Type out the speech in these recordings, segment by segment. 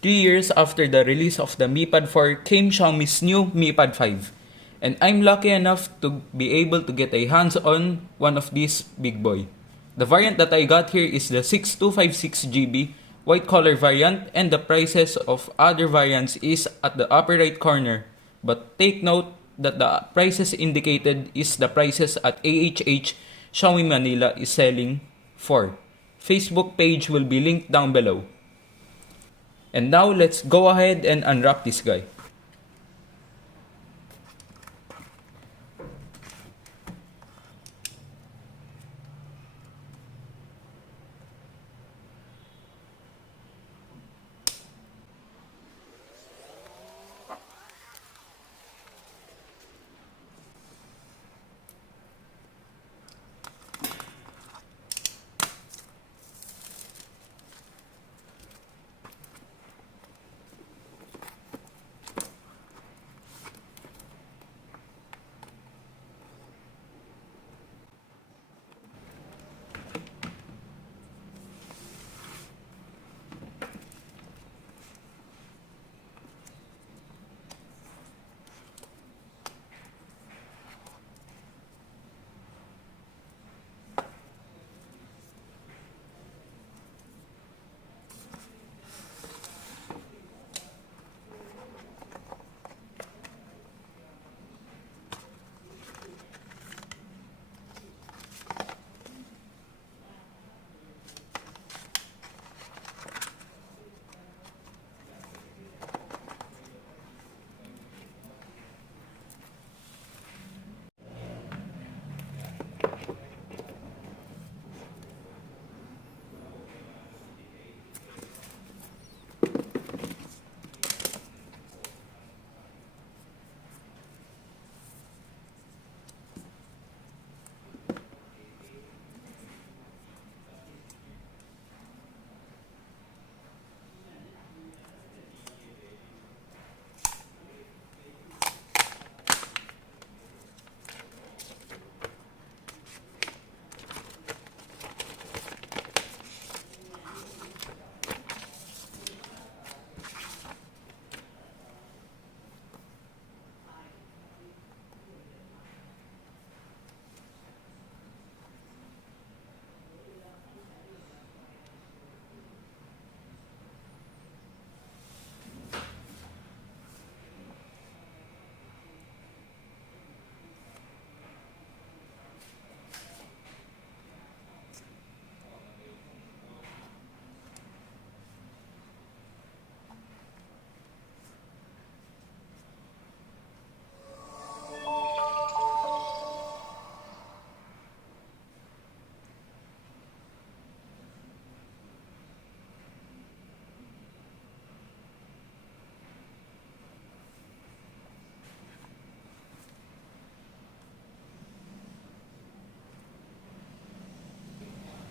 3 years after the release of the Mi Pad 4 came Xiaomi's new Mi Pad 5. And I'm lucky enough to be able to get a hands-on one of these big boy. The variant that I got here is the 6256GB white color variant, and the prices of other variants is at the upper right corner. But take note that the prices indicated is the prices at AHH Xiaomi Manila is selling for. Facebook page will be linked down below. And now let's go ahead and unwrap this guy.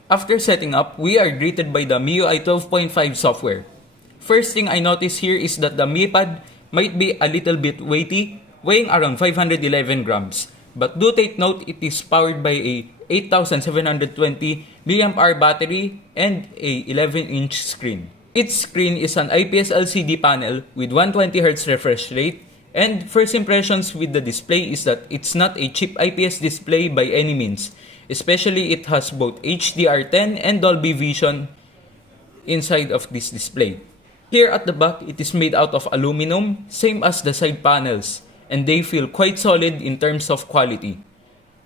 After setting up, we are greeted by the MIUI 12.5 software. First thing I notice here is that the Mi Pad might be a little bit weighty, weighing around 511 grams. But do take note, it is powered by a 8720 mAh battery and a 11-inch screen. Its screen is an IPS LCD panel with 120Hz refresh rate, and first impressions with the display is that it's not a cheap IPS display by any means. Especially it has both HDR10 and Dolby Vision inside of this display. Here at the back, it is made out of aluminum, same as the side panels, and they feel quite solid in terms of quality.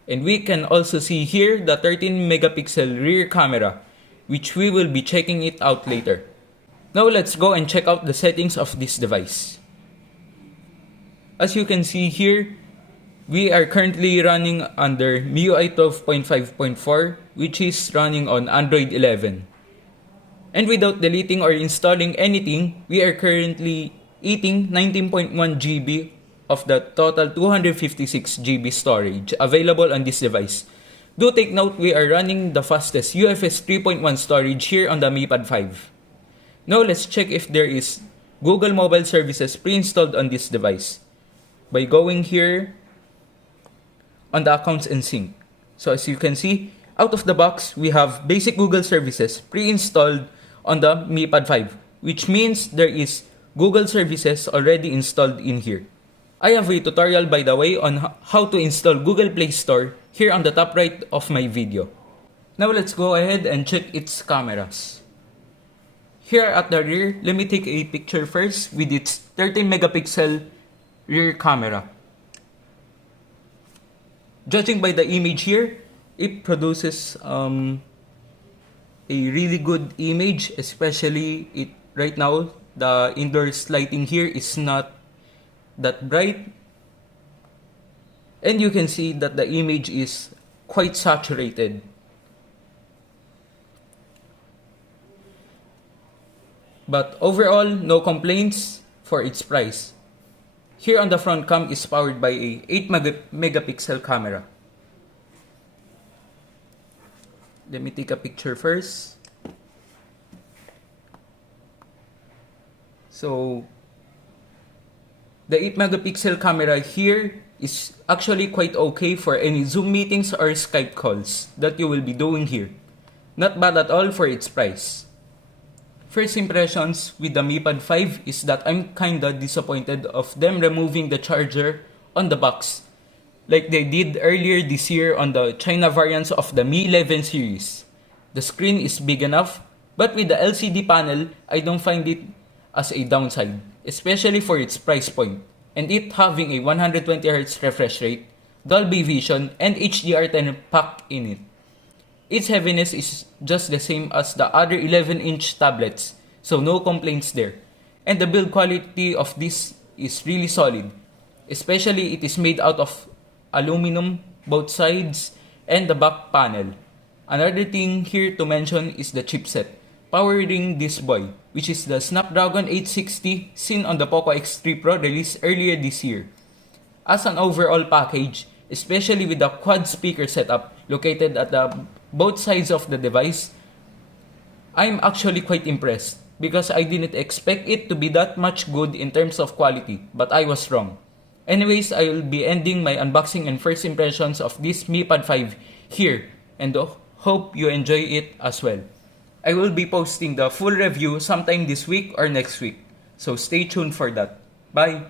And we can also see here the 13 megapixel rear camera, which we will be checking it out later. Now let's go and check out the settings of this device. As you can see here, we are currently running under MIUI 12.5.4, which is running on Android 11. And without deleting or installing anything, we are currently eating 19.1 GB of the total 256 GB storage available on this device. Do take note, we are running the fastest UFS 3.1 storage here on the Mi Pad 5. Now let's check if there is Google Mobile Services pre-installed on this device by going here on the accounts and sync. So as you can see, out of the box, we have basic Google services pre-installed on the Mi Pad 5. which means there is Google services already installed in here. I have a tutorial by the way on how to install Google Play Store here on the top right of my video. Now let's go ahead and check its cameras. Here at the rear, let me take a picture first with its 13 megapixel rear camera. Judging by the image here, it produces a really good image, especially right now the indoors lighting here is not that bright, and you can see that the image is quite saturated. But overall, no complaints for its price. Here on the front cam is powered by a 8 megapixel camera. Let me take a picture first. So, the 8 megapixel camera here is actually quite okay for any Zoom meetings or Skype calls that you will be doing here. Not bad at all for its price. First impressions with the Mi Pad 5 is that I'm kinda disappointed of them removing the charger on the box, like they did earlier this year on the China variants of the Mi 11 series. The screen is big enough, but with the LCD panel, I don't find it as a downside, especially for its price point, and it having a 120Hz refresh rate, Dolby Vision, and HDR10 packed in it. Its heaviness is just the same as the other 11-inch tablets, so no complaints there. And the build quality of this is really solid, especially it is made out of aluminum, both sides, and the back panel. Another thing here to mention is the chipset powering this boy, which is the Snapdragon 860 seen on the Poco X3 Pro released earlier this year. As an overall package, especially with the quad speaker setup located at the both sides of the device, I'm actually quite impressed because I didn't expect it to be that much good in terms of quality, but I was wrong. Anyways, I will be ending my unboxing and first impressions of this Mi Pad 5 here, and hope you enjoy it as well. I will be posting the full review sometime this week or next week, so stay tuned for that. Bye!